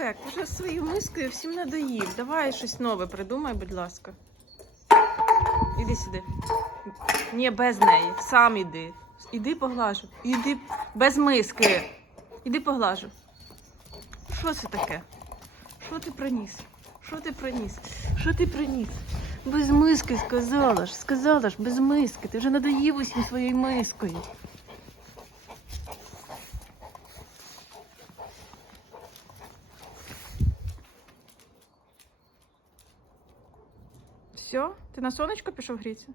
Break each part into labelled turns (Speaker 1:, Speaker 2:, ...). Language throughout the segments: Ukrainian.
Speaker 1: Бек, ти вже своєю мискою всім надоїв. Давай щось нове придумай, будь ласка. Іди сюди. Ні, без неї. Сам іди. Іди поглажу. Іди без миски. Іди поглажу. Що це таке? Що ти приніс? Що ти приніс? Що ти приніс? Без миски сказала ж, сказала ж, без миски. Ти вже надоїв усім своєю мискою. Все? Ти на сонечко пішов грітися?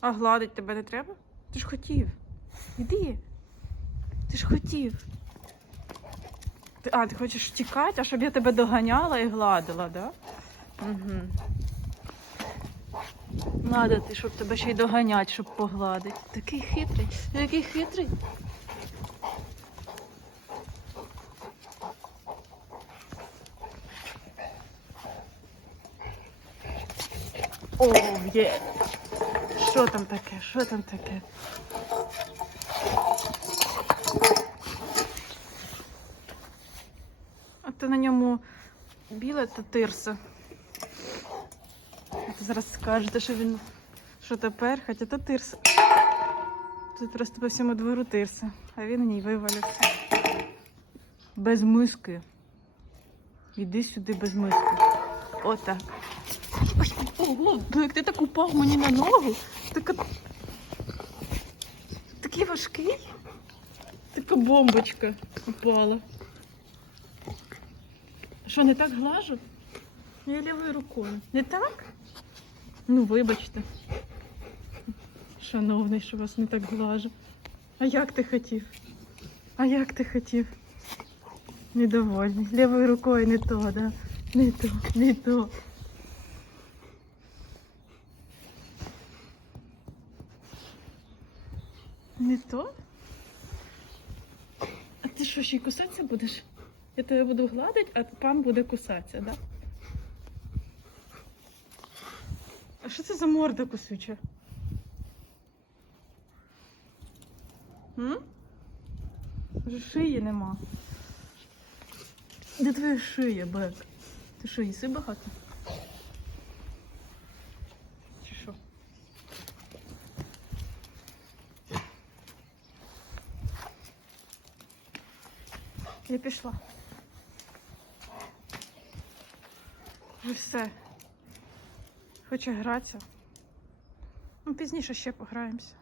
Speaker 1: А гладить тебе не треба? Ти ж хотів. Іди. Ти ж хотів. Ти, а, ти хочеш втікати, а щоб я тебе доганяла і гладила, да? Угу. Надо ти, щоб тебе ще й доганять, щоб погладити. Такий хитрий, такий хитрий. О, є. Що там таке? Що там таке? А то на ньому біле та тирса. А то зараз скажете, що він що тепер, хоча то тирса. Тут просто по всьому двору тирса, а він в ній вивалився. Без миски. Іди сюди без миски. Отак. Ой, ого, ну як ти так упав мені на ногу. Така... Такий важкий. Така бомбочка упала. Що, не так глажу? Я лівою рукою. Не так? Ну, вибачте. Шановний, що вас не так глажу. А як ти хотів? А як ти хотів? Недовольний. Лівою рукою не то, да? Не то, не то. Не то? А ти що, ще й кусатися будеш? Я тебе буду гладити, а пан буде кусатися, да? А що це за морда кусюча? М? Вже шиї нема. Де твоя шия, Бек? Ти що, їси багато? Чи що? Я пішла. Вже все. Хоче гратися. Ну, пізніше ще пограємося.